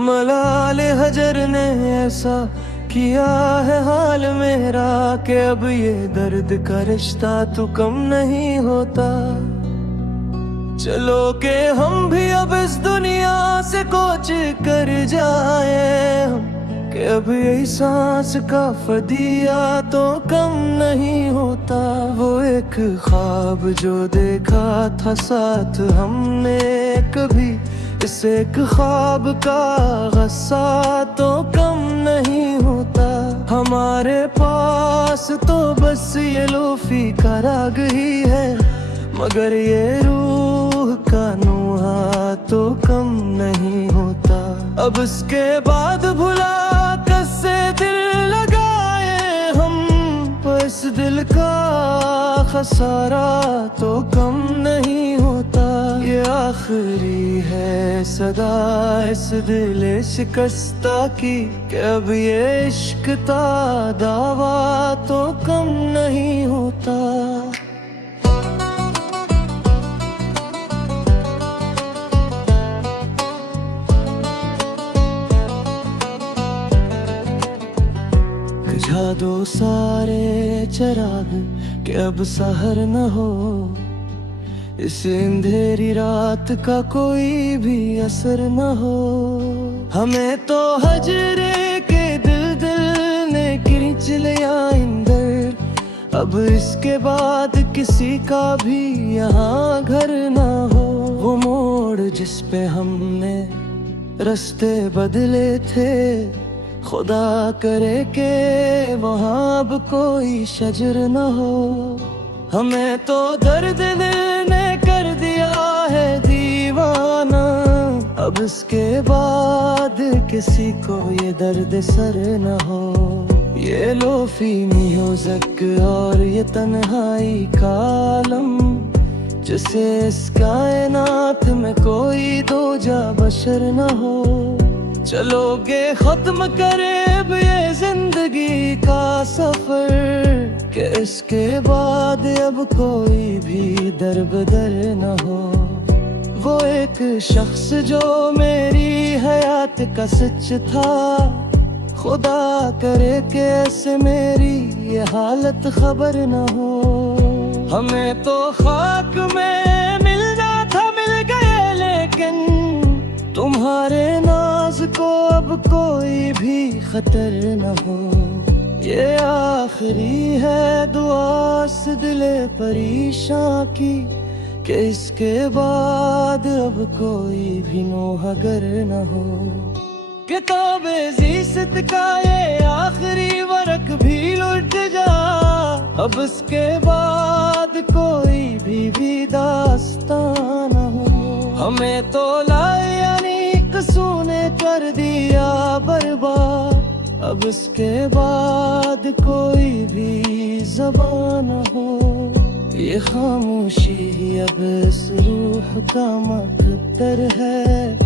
मलाल हजर ने ऐसा किया है हाल मेरा कि अब ये दर्द का रिश्ता तो कम नहीं होता। चलो के हम भी अब इस दुनिया से कोच कर जाए हम, कि अब यही सांस का फदिया तो कम नहीं होता। वो एक ख्वाब जो देखा था साथ हमने कभी, इस एक ख्वाब का गस्सा तो कम नहीं होता। हमारे पास तो बस ये लोफी का राग ही है, मगर ये रूह का नुहा तो कम नहीं होता। अब इसके बाद भुला कससे दिल लगाए हम, बस दिल का खसारा तो कम नहीं होता। ये आखिरी है सदा इस दिल शिकस्ता की, कि अब ये इश्क का दावा तो कम नहीं होता। बुझा दो सारे चिराग कि अब सहर न हो, इस अंधेरी रात का कोई भी असर न हो। हमें तो हजरे के दिल ने खींच लिया अंदर, अब इसके बाद किसी का भी यहाँ घर न हो। वो मोड़ जिस पे हमने रास्ते बदले थे, खुदा करे के वहाँ अब कोई शजर न हो। हमें तो दर्द दिल ने कर दिया है दीवाना, अब इसके बाद किसी को ये दर्द सर न हो। ये लोफी म्यूजिक और ये तन्हाई का आलम, जिसे इस कायनात में कोई दो जा बशर न हो। चलोगे खत्म करे अब ये जिंदगी का सफर, कि इसके बाद अब कोई भी दरबदर न हो। वो एक शख्स जो मेरी हयात का सच था, खुदा करे कि ऐसे मेरी ये हालत खबर न हो। हमें तो खाक में मिलना था मिल गए, लेकिन तुम्हारे नाज को अब कोई भी खतर न हो। ये आखिरी है दुआ इस दिले परेशान की, कि इसके बाद अब कोई भी नौहगर न हो। किताबे ज़ीसत का ये आखिरी वर्क भी लुट जा, अब इसके बाद कोई भी दास्तान न हो। हमें तो लायानी कसूर ने कर दिया बर्बाद, अब इसके बाद कोई भी ज़बान न हो। ये खामोशी ही अब इस रूह का मकद्दर है,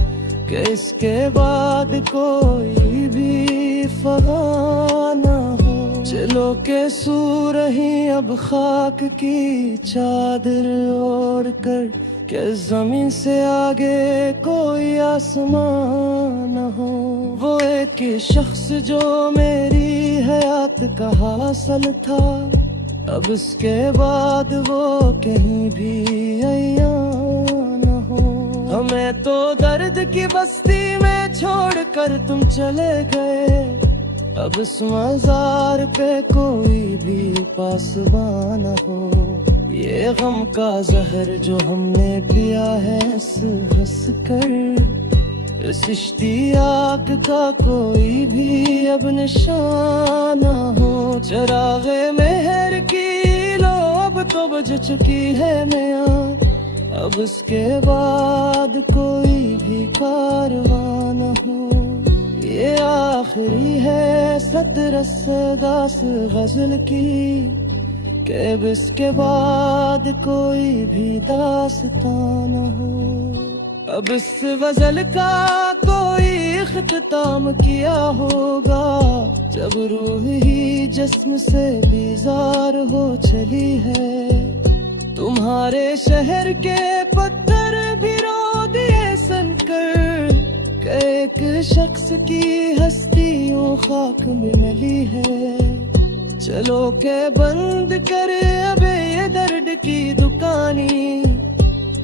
कि इसके बाद कोई भी फगान न हो। चलो के सूर ही अब खाक की चादर ओढ़ कर, कि जमीन से आगे कोई आसमान न हो। वो एक शख्स जो मेरी हयात का हासिल था, अब इसके बाद वो कहीं भी अयान न हो। हमें तो दर्द की बस्ती में छोड़कर तुम चले गए, अब इस मज़ार पे कोई भी पासबान न हो। ये गम का जहर जो हमने पिया है हंस कर, इस इश्तियाक का कोई भी अब निशान न हो। चरागे मेहर की लो अब तो बुझ चुकी है नया, अब इसके बाद कोई भी कारवां न हो। ये आखिरी है सतरस दास गजल की, कि अब इसके बाद कोई भी दास्तां न हो। अब इस गजल का कोई इख्तिताम किया होगा, जब रूह ही जिस्म से बीजार हो चली है। तुम्हारे शहर के पत्थर भी रो दिए सनकर, एक शख्स की हस्तियों खाक में मिली है। चलो के बंद करे अबे ये दर्द की दुकानी,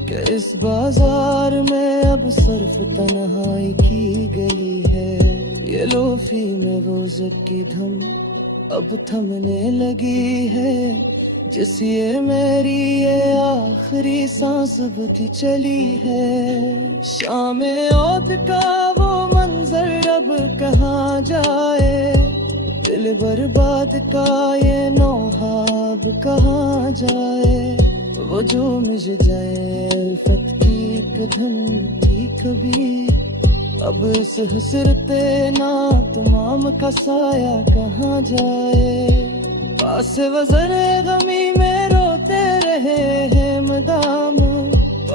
कि इस बाजार में अब सिर्फ तन्हाई की गली है। ये लोफी में वो जिद की धम अब थमने लगी है, जिस ये मेरी ये आखिरी सांस भी चली है। शाम औद का वो मंजर अब कहाँ जाए, दिल बर्बाद का ये नौहाब कहाँ जाए। वो जो मिज जाए अल्फत की कदम थी कभी, अब इस हसरते ना तमाम का साया कहाँ जाए। पास वज़रे गमी में रोते रहे हैं मदाम,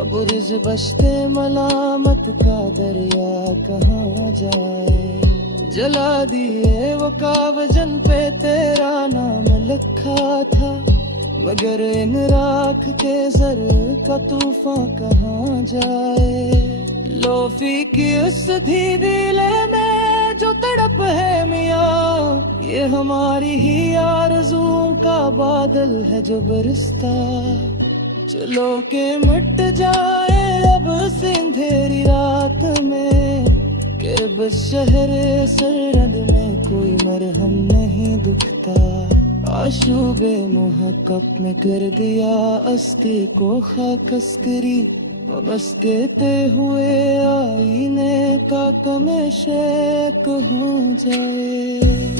बुर्ज बश्ते मलामत का दरिया कहाँ जाए। जला दिए वो कावजन पे तेरा नाम लिखा था, मगर इन राख के जर का तूफान कहाँ जाए। लोफी की उस धीरे में जो तड़प है मियाँ, ये हमारी ही आरज़ुओं का बादल है जो बरसता। चलो के मिट जाए अब इस अंधेरी रात में, कि बस शहर सरहद में कोई मरहम नहीं दुखता। आशूबे मुहक्कक में कर दिया अस्ते को खाकस्करी, बस कहते हुए आईने का कमे शेक हो जाए।